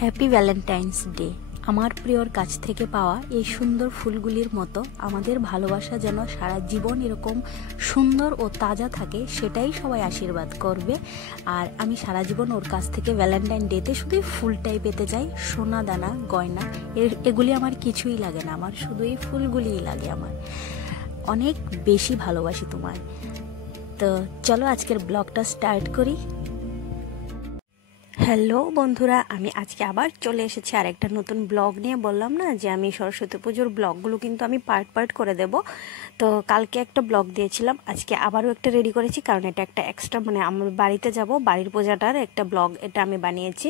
Happy Valentine's day. আমার প্রিয়র কাছ থেকে পাওয়া এই সুন্দর ফুলগুলির মতো আমাদের ভালোবাসা যেন সারা জীবন এরকম সুন্দর ও তাজা থাকে, সেটাই সবাই আশীর্বাদ করবে। আর আমি সারা জীবন ওর কাছ থেকে ভ্যালেন্টাইন ডেতে শুধু ফুলটাই পেতে চাই, সোনা দানা গয়না এগুলি আমার কিছুই লাগে না, আমার শুধু এই ফুলগুলিই লাগে। আমার অনেক বেশি ভালোবাসি তোমায়। তো চলো আজকের ব্লগটা স্টার্ট করি। হ্যালো বন্ধুরা, আমি আজকে আবার চলে এসেছি আর একটা নতুন ব্লগ নিয়ে। বললাম না যে আমি সরস্বতী পুজোর ব্লগগুলো কিন্তু আমি পার্ট পার্ট করে দেব। তো কালকে একটা ব্লগ দিয়েছিলাম, আজকে আবারও একটা রেডি করেছি, কারণ এটা একটা এক্সট্রা, মানে আমার বাড়িতে যাব, বাড়ির পূজাটার একটা ব্লগ এটা আমি বানিয়েছি।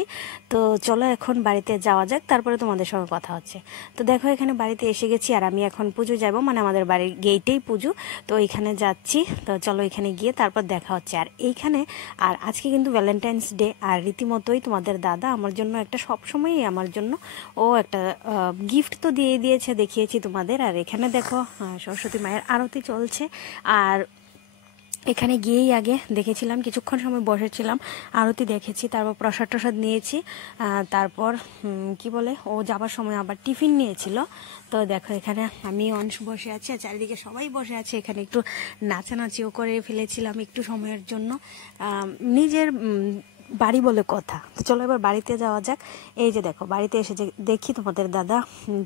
তো চলো এখন বাড়িতে যাওয়া যাক, তারপরে তোমাদের সঙ্গে কথা হচ্ছে। তো দেখো এখানে বাড়িতে এসে গেছি আর আমি এখন পুজো যাব, মানে আমাদের বাড়ির গেটেই পুজো, তো এইখানে যাচ্ছি। তো চলো এখানে গিয়ে তারপর দেখা হচ্ছে। আর এইখানে আর আজকে কিন্তু ভ্যালেন্টাইন্স ডে, আর রীতিমতোই তোমাদের দাদা আমার জন্য একটা, সবসময়ই আমার জন্য ও একটা গিফট তো দিয়ে দিয়েছে, দেখিয়েছি তোমাদের। আর এখানে দেখো সরস্বতী মায়ের আরতি চলছে। আর এখানে গিয়েই আগে দেখেছিলাম, কিছুক্ষণ সময় বসেছিলাম, আরতি দেখেছি, তারপর প্রসাদ টসাদ নিয়েছি। তারপর কি বলে, ও যাবার সময় আবার টিফিন নিয়েছিল। তো দেখো এখানে আমি অংশ বসে আছি আর চারিদিকে সবাই বসে আছে। এখানে একটু নাচানাচিও করে ফেলেছিলাম একটু সময়ের জন্য, নিজের বাড়ি বলে কথা। তো চলো এবার বাড়িতে যাওয়া যাক। এই যে দেখো বাড়িতে এসে যে দেখি তোমাদের দাদা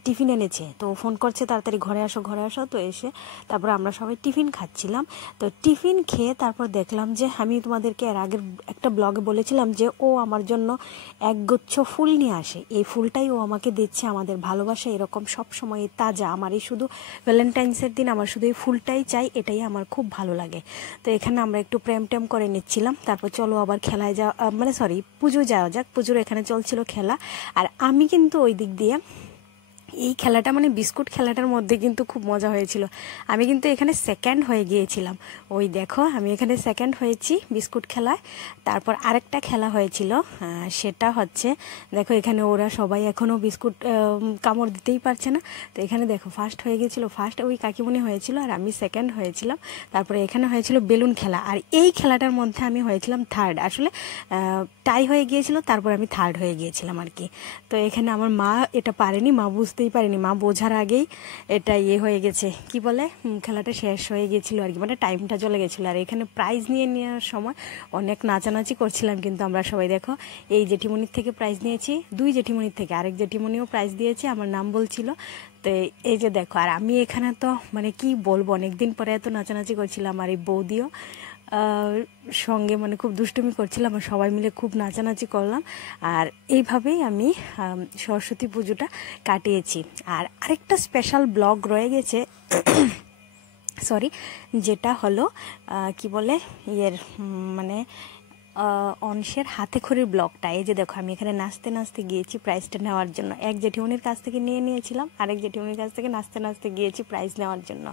টিফিন এনেছে, তো ফোন করছে তাড়াতাড়ি ঘরে আসো ঘরে আসো। তো এসে তারপর আমরা সবাই টিফিন খাচ্ছিলাম। তো টিফিন খেয়ে তারপর দেখলাম যে আমি তোমাদেরকে এর আগের একটা ব্লগে বলেছিলাম যে ও আমার জন্য একগুচ্ছ ফুল নিয়ে আসে, এই ফুলটাই ও আমাকে দিচ্ছে। আমাদের ভালোবাসা এরকম সব সময় তাজা, আমার এই শুধু ভ্যালেন্টাইন্সের দিন আমার শুধু এই ফুলটাই চাই, এটাই আমার খুব ভালো লাগে। তো এখানে আমরা একটু প্রেম টেম করে নিচ্ছিলাম। তারপর চলো আবার খেলায় যাওয়া, মানে সরি পুজো যাওয়া যাক। পুজোর এখানে চলছিল খেলা, আর আমি কিন্তু ওই দিক দিয়ে এই খেলাটা, মানে বিস্কুট খেলাটার মধ্যে কিন্তু খুব মজা হয়েছিল। আমি কিন্তু এখানে সেকেন্ড হয়ে গিয়েছিলাম। ওই দেখো আমি এখানে সেকেন্ড হয়েছি বিস্কুট খেলায়। তারপর আরেকটা খেলা হয়েছিল, সেটা হচ্ছে দেখো এখানে ওরা সবাই এখনও বিস্কুট কামড় দিতেই পারছে না। তো এখানে দেখো ফার্স্ট হয়ে গিয়েছিল, ফার্স্ট ওই কাকিমণি হয়েছিল আর আমি সেকেন্ড হয়েছিলাম। তারপরে এখানে হয়েছিল বেলুন খেলা, আর এই খেলাটার মধ্যে আমি হয়েছিলাম থার্ড। আসলে টাই হয়ে গিয়েছিল, তারপর আমি থার্ড হয়ে গিয়েছিলাম আর কি। তো এখানে আমার মা এটা পারেনি, মা বুঝতেই পারেনি, মা বোঝার আগেই এটা হয়ে গেছে, কি বলে খেলাটা শেষ হয়ে গেছিলো আর কি, মানে টাইমটা চলে গেছিলো। আর এখানে প্রাইজ নিয়ে নেওয়ার সময় অনেক নাচানাচি করছিলাম কিন্তু আমরা সবাই। দেখো এই জেঠিমণির থেকে প্রাইজ নিয়েছি, দুই জেঠিমণির থেকে, আরেক জেঠিমণিও প্রাইজ দিয়েছে, আমার নাম বলছিল। তো এই যে দেখো, আর আমি এখানে তো মানে কি বলবো, অনেকদিন পরে এত নাচানাচি করছিলাম। আর এই বৌদিও সঙ্গে মানে খুব দুষ্টুমি করছিলাম, আর সবাই মিলে খুব নাচানাচি করলাম। আর এইভাবেই আমি সরস্বতী পুজোটা কাটিয়েছি। আর আরেকটা স্পেশাল ব্লগ রয়ে গেছে সরি, যেটা হলো কি বলে মানে অংশের হাতে খড়ির ব্লগটা। এই যে দেখো আমি এখানে নাচতে নাচতে গিয়েছি প্রাইজটা নেওয়ার জন্য। এক জেঠিমণির কাছ থেকে নিয়েছিলাম, আরেক জেঠিমণির কাছ থেকে নাচতে নাচতে গিয়েছি প্রাইজ নেওয়ার জন্য।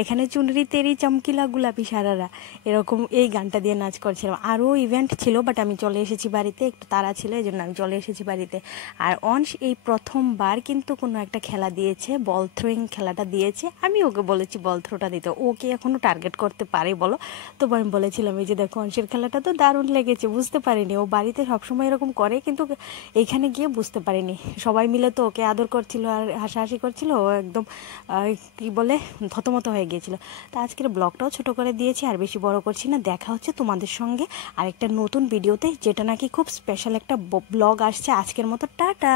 এখানে চুনরি তেরি চমকিলা গোলাপি সারারা, এরকম এই গানটা দিয়ে নাচ করছিলাম। আরও ইভেন্ট ছিল, বাট আমি চলে এসেছি বাড়িতে, একটু তাড়া ছিল, এই জন্য আমি চলে এসেছি বাড়িতে। আর অংশ এই প্রথমবার কিন্তু কোনো একটা খেলা দিয়েছে, বল থ্রোয়িং খেলাটা দিয়েছে। আমি ওকে বলেছি বল থ্রোটা দিতে, ওকে এখনও টার্গেট করতে পারে বলো। তো আমি বলেছিলাম এই যে দেখো অংশের খেলাটা তো দারুণ লেগেছে, বুঝতে পারিনি ও বাড়িতে সবসময় এরকম করে, কিন্তু এইখানে গিয়ে বুঝতে পারিনি। সবাই মিলে তো ওকে আদর করছিল আর হাসাহাসি করছিল, ও একদম কি বলে থতমত হয়ে গিয়েছিল। তো আজকের ব্লগটাও ছোট করে দিয়েছি, আর বেশি বড় করছি না। দেখা হচ্ছে তোমাদের সঙ্গে আরেকটা নতুন ভিডিওতে, যেটা নাকি খুব স্পেশাল একটা ব্লগ আসছে। আজকের মতো টাটা।